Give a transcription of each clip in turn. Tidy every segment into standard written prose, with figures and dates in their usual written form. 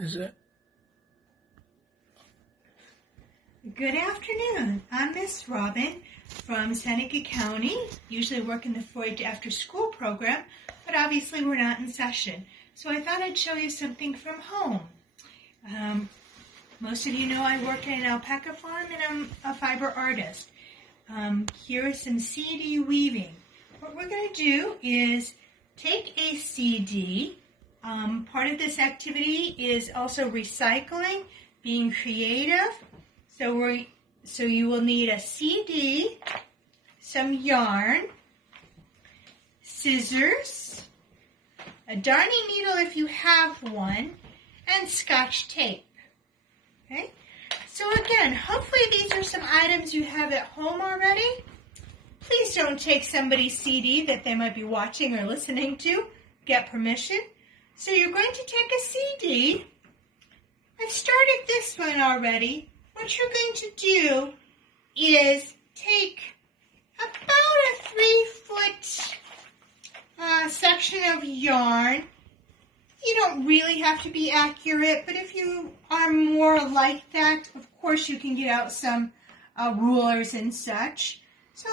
Is it? Good afternoon. I'm Miss Robin from Seneca County. Usually work in the 4-H after school program, but obviously we're not in session. So I thought I'd show you something from home. Most of you know I work in an alpaca farm and I'm a fiber artist. Here is some CD weaving. What we're going to do is take a CD. Part of this activity is also recycling, being creative. So you will need a CD, some yarn, scissors, a darning needle if you have one, and Scotch tape. Okay? So again, hopefully these are some items you have at home already. Please don't take somebody's CD that they might be watching or listening to. Get permission. So you're going to take a CD. I've started this one already. What you're going to do is take about a 3-foot section of yarn. You don't really have to be accurate, but if you are more like that, of course you can get out some rulers and such. So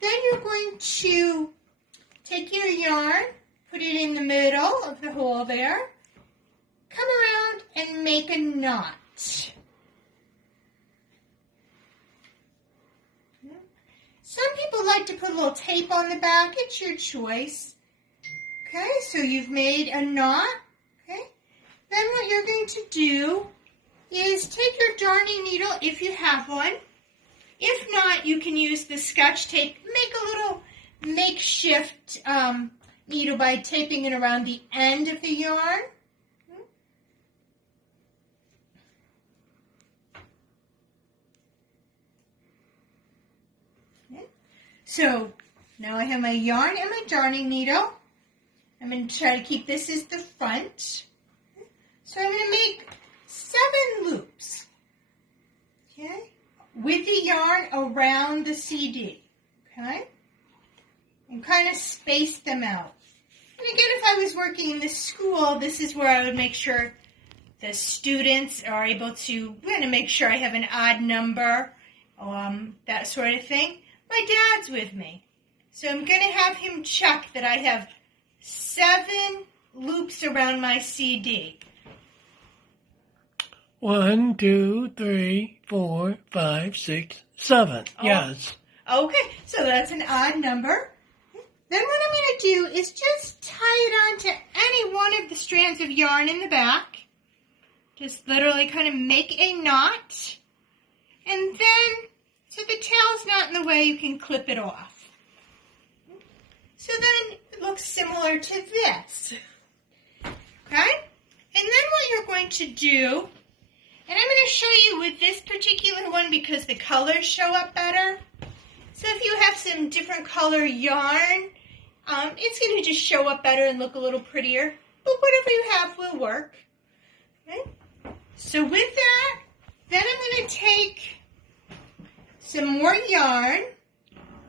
then you're going to take your yarn, put it in the middle of the hole there, come around and make a knot. Some people like to put a little tape on the back. It's your choice. Okay, so you've made a knot. Okay, then what you're going to do is take your darning needle if you have one. If not, you can use the Scotch tape. Make a little makeshift needle by taping it around the end of the yarn. So now I have my yarn and my darning needle. I'm going to try to keep this as the front. So I'm going to make 7 loops, okay, with the yarn around the CD, okay, and kind of space them out. And again, if I was working in the school, this is where I would make sure the students are able to, I'm going to make sure I have an odd number, that sort of thing. My dad's with me, so I'm going to have him check that I have 7 loops around my CD. 1, 2, 3, 4, 5, 6, 7. Oh. Yes. Okay, so that's an odd number. Then what I'm going to do is just tie it onto any one of the strands of yarn in the back. Just literally kind of make a knot. And then, so the tail's not in the way, you can clip it off. So then it looks similar to this. Okay? And then what you're going to do, and I'm going to show you with this particular one because the colors show up better. So if you have some different color yarn, it's going to just show up better and look a little prettier. But whatever you have will work. Okay? So with that, then I'm going to take some more yarn.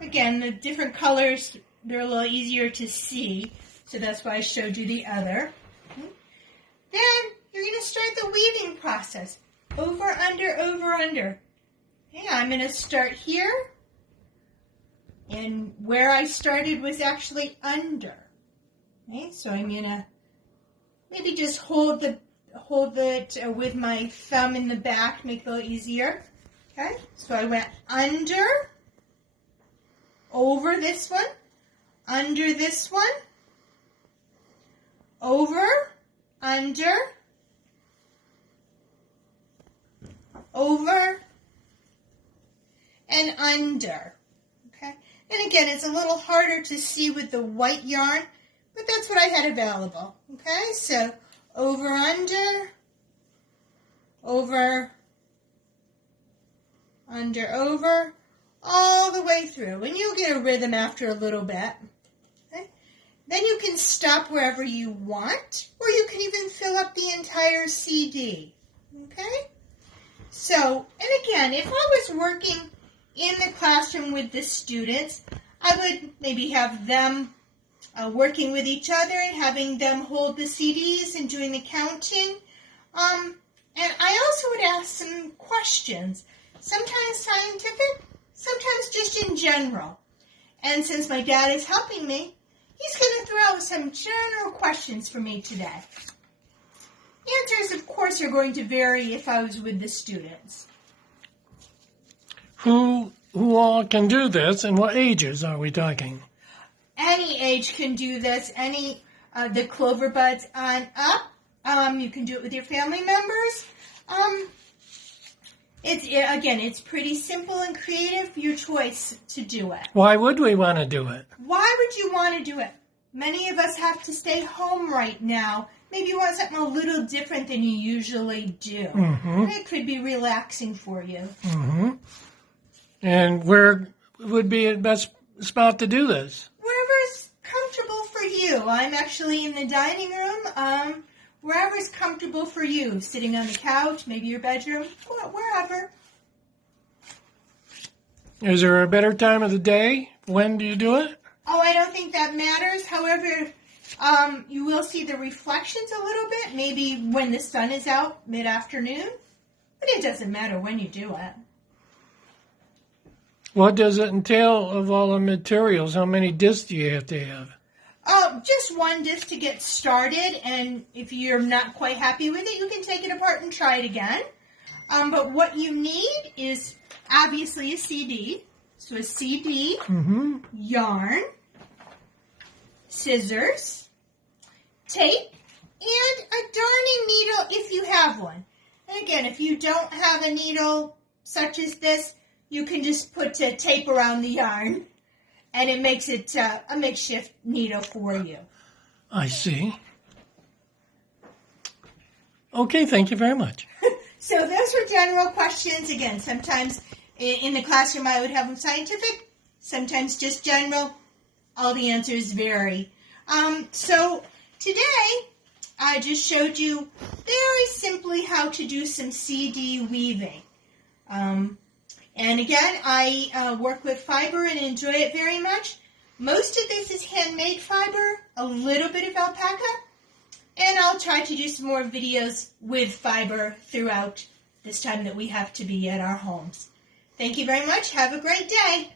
Again, the different colors, they're a little easier to see, so that's why I showed you the other. Then you're going to start the weaving process. Over, under, over, under. Okay, I'm going to start here, and where I started was actually under. Okay, so I'm going to maybe just hold it with my thumb in the back, make it a little easier. Okay, so I went under, over this one, under this one, over, under, over, and under. Okay, and again, it's a little harder to see with the white yarn, but that's what I had available. Okay, so over, under, over, under, over, all the way through. And you'll get a rhythm after a little bit. Okay? Then you can stop wherever you want, or you can even fill up the entire CD. Okay? So, and again, if I was working in the classroom with the students, I would maybe have them working with each other and having them hold the CDs and doing the counting. And I also would ask some questions, sometimes scientific, sometimes just in general. And since my dad is helping me, he's going to throw out some general questions for me today. Answers, of course, are going to vary if I was with the students. Who all can do this, and what ages are we talking? Any age can do this. The clover buds on up. You can do it with your family members. It's pretty simple and creative. Your choice to do it. Why would we want to do it? Why would you want to do it? Many of us have to stay home right now. Maybe you want something a little different than you usually do. Mm-hmm. It could be relaxing for you. Mm-hmm. And where would be the best spot to do this? Wherever's comfortable for you. I'm actually in the dining room. Wherever's comfortable for you. Sitting on the couch, maybe your bedroom, wherever. Is there a better time of the day? When do you do it? Oh, I don't think that matters. However, you will see the reflections a little bit, maybe when the sun is out mid-afternoon. But it doesn't matter when you do it. What does it entail of all the materials? How many discs do you have to have? Just one disc to get started, and if you're not quite happy with it, you can take it apart and try it again. But what you need is obviously a CD. So a CD, yarn, scissors, tape, and a darning needle if you have one. And again, if you don't have a needle such as this, you can just put tape around the yarn, and it makes it a makeshift needle for you. I see. Okay, thank you very much. So those were general questions. Again, sometimes in the classroom I would have them scientific, sometimes just general. All the answers vary. So today I just showed you very simply how to do some CD weaving. And again, I work with fiber and enjoy it very much. Most of this is handmade fiber, a little bit of alpaca, and I'll try to do some more videos with fiber throughout this time that we have to be at our homes. Thank you very much. Have a great day.